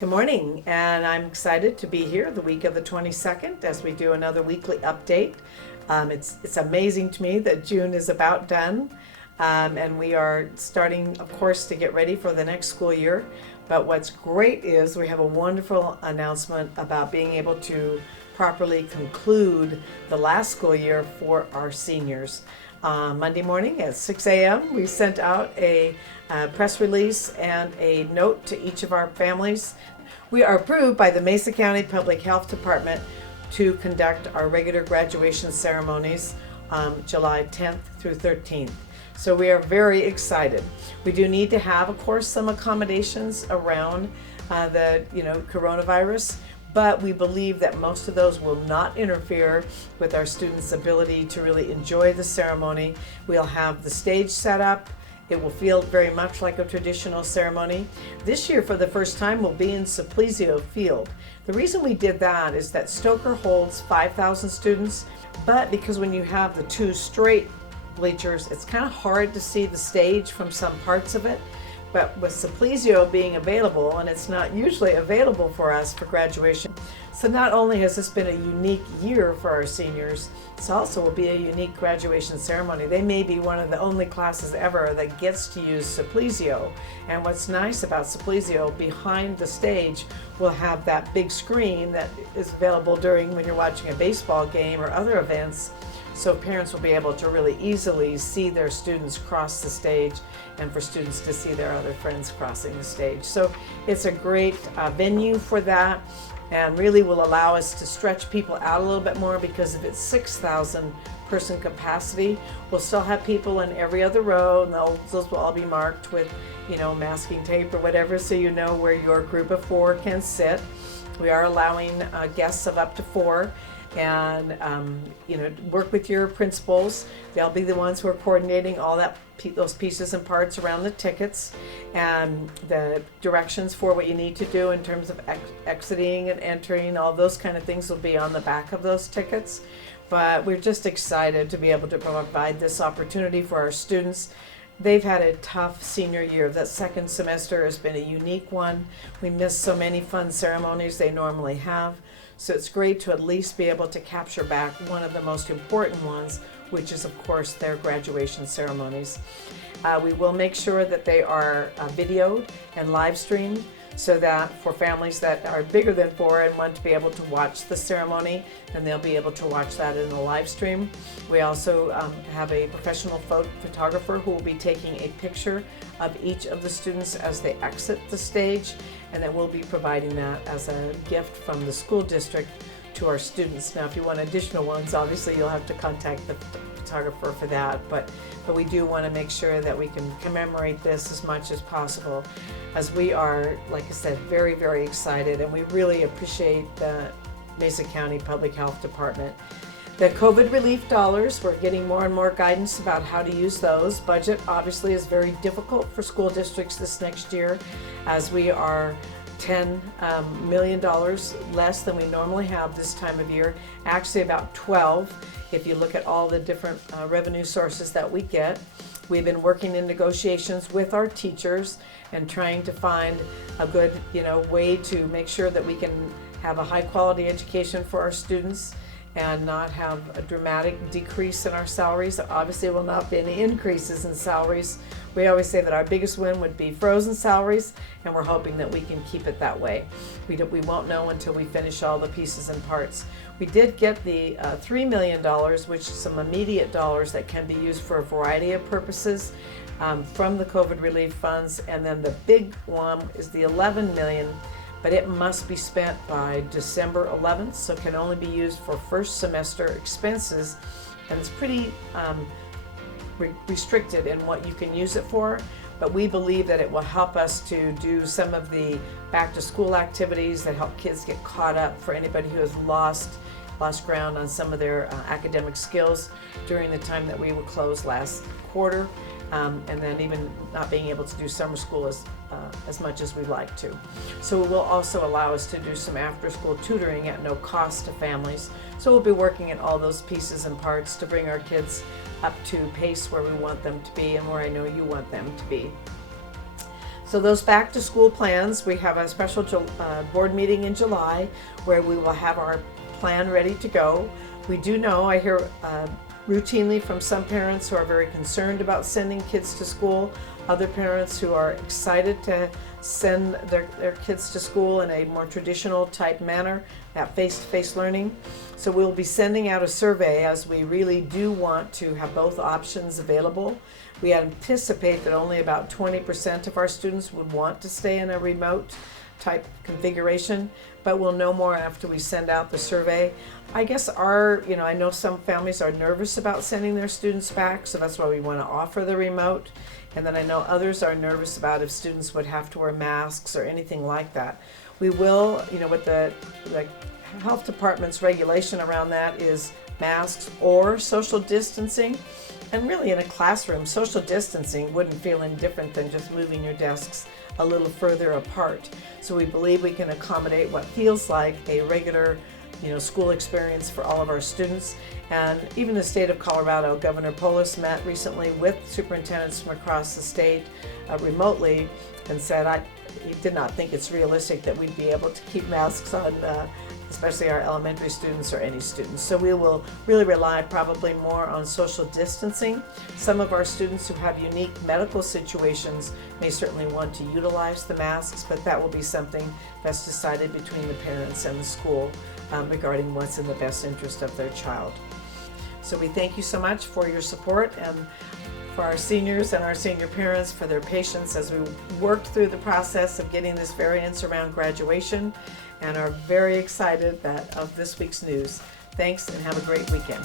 Good morning, and I'm excited to be here the week of the 22nd as we do another weekly update. It's amazing to me that June is about done, and we are starting, of course, to get ready for the next school year. But what's great is we have a wonderful announcement about being able to properly conclude the last school year for our seniors. Monday morning at 6 a.m. we sent out a press release and a note to each of our families. We are approved by the Mesa County Public Health Department to conduct our regular graduation ceremonies July 10th through 13th. So we are very excited. We do need to have, of course, some accommodations around the coronavirus, but we believe that most of those will not interfere with our students' ability to really enjoy the ceremony. We'll have the stage set up. It will feel very much like a traditional ceremony. This year, for the first time, we'll be in Simplesio Field. The reason we did that is that Stoker holds 5,000 students, but because when you have the two straight bleachers, it's kind of hard to see the stage from some parts of it. But with Simplesio being available, and it's not usually available for us for graduation, so not only has this been a unique year for our seniors, it also will be a unique graduation ceremony. They may be one of the only classes ever that gets to use Simplesio. And what's nice about Simplesio, behind the stage, we'll have that big screen that is available during when you're watching a baseball game or other events. So parents will be able to really easily see their students cross the stage and for students to see their other friends crossing the stage. So it's a great venue for that and really will allow us to stretch people out a little bit more, because if it's 6,000 person capacity, we'll still have people in every other row, and those will all be marked with masking tape or whatever, so you know where your group of 4 can sit. We are allowing guests of up to 4. And work with your principals. They'll be the ones who are coordinating all those pieces and parts around the tickets and the directions for what you need to do in terms of exiting and entering. All those kind of things will be on the back of those tickets. But we're just excited to be able to provide this opportunity for our students. They've had a tough senior year. That second semester has been a unique one. We missed so many fun ceremonies they normally have. So it's great to at least be able to capture back one of the most important ones, which is, of course, their graduation ceremonies. We will make sure that they are videoed and live streamed, so that for families that are bigger than 4 and want to be able to watch the ceremony, then they'll be able to watch that in the live stream. We also have a professional photographer who will be taking a picture of each of the students as they exit the stage, and then we'll be providing that as a gift from the school district to our students. Now, if you want additional ones, obviously you'll have to contact the photographer for that, but we do want to make sure that we can commemorate this as much as possible, as we are, like I said, very, very excited, and we really appreciate the Mesa County Public Health Department. The COVID relief dollars, we're getting more and more guidance about how to use those. Budget obviously is very difficult for school districts this next year, as we are $10 million less than we normally have this time of year. Actually about 12 if you look at all the different revenue sources that we get. We've been working in negotiations with our teachers and trying to find a good way to make sure that we can have a high quality education for our students and not have a dramatic decrease in our salaries. Obviously, there will not be any increases in salaries. We always say that our biggest win would be frozen salaries, and we're hoping that we can keep it that way. We won't know until we finish all the pieces and parts. We did get the $3 million, which is some immediate dollars that can be used for a variety of purposes from the COVID relief funds, and then the big one is the $11 million. But it must be spent by December 11th, so can only be used for first semester expenses, and it's pretty restricted in what you can use it for. But we believe that it will help us to do some of the back to school activities that help kids get caught up, for anybody who has lost ground on some of their academic skills during the time that we were closed last quarter, and then even not being able to do summer school as much as we'd like to. So it will also allow us to do some after-school tutoring at no cost to families. So we'll be working at all those pieces and parts to bring our kids up to pace where we want them to be and where I know you want them to be. So those back to school plans, we have a special board meeting in July where we will have our plan ready to go. We do know, I hear routinely from some parents who are very concerned about sending kids to school, other parents who are excited to send their kids to school in a more traditional type manner, that face-to-face learning. So we'll be sending out a survey, as we really do want to have both options available. We anticipate that only about 20% of our students would want to stay in a remote type configuration, but we'll know more after we send out the survey. I guess I know some families are nervous about sending their students back, so that's why we want to offer the remote. And then I know others are nervous about if students would have to wear masks or anything like that. We will, with the health department's regulation around that is masks or social distancing. And really in a classroom, social distancing wouldn't feel any different than just moving your desks a little further apart. So we believe we can accommodate what feels like a regular school experience for all of our students. And even the state of Colorado, Governor Polis met recently with superintendents from across the state remotely and said he did not think it's realistic that we'd be able to keep masks on, especially our elementary students or any students. So we will really rely probably more on social distancing. Some of our students who have unique medical situations may certainly want to utilize the masks, but that will be something that's decided between the parents and the school regarding what's in the best interest of their child. So we thank you so much for your support, and for our seniors and our senior parents for their patience as we worked through the process of getting this variance around graduation, and are very excited of this week's news. Thanks, and have a great weekend.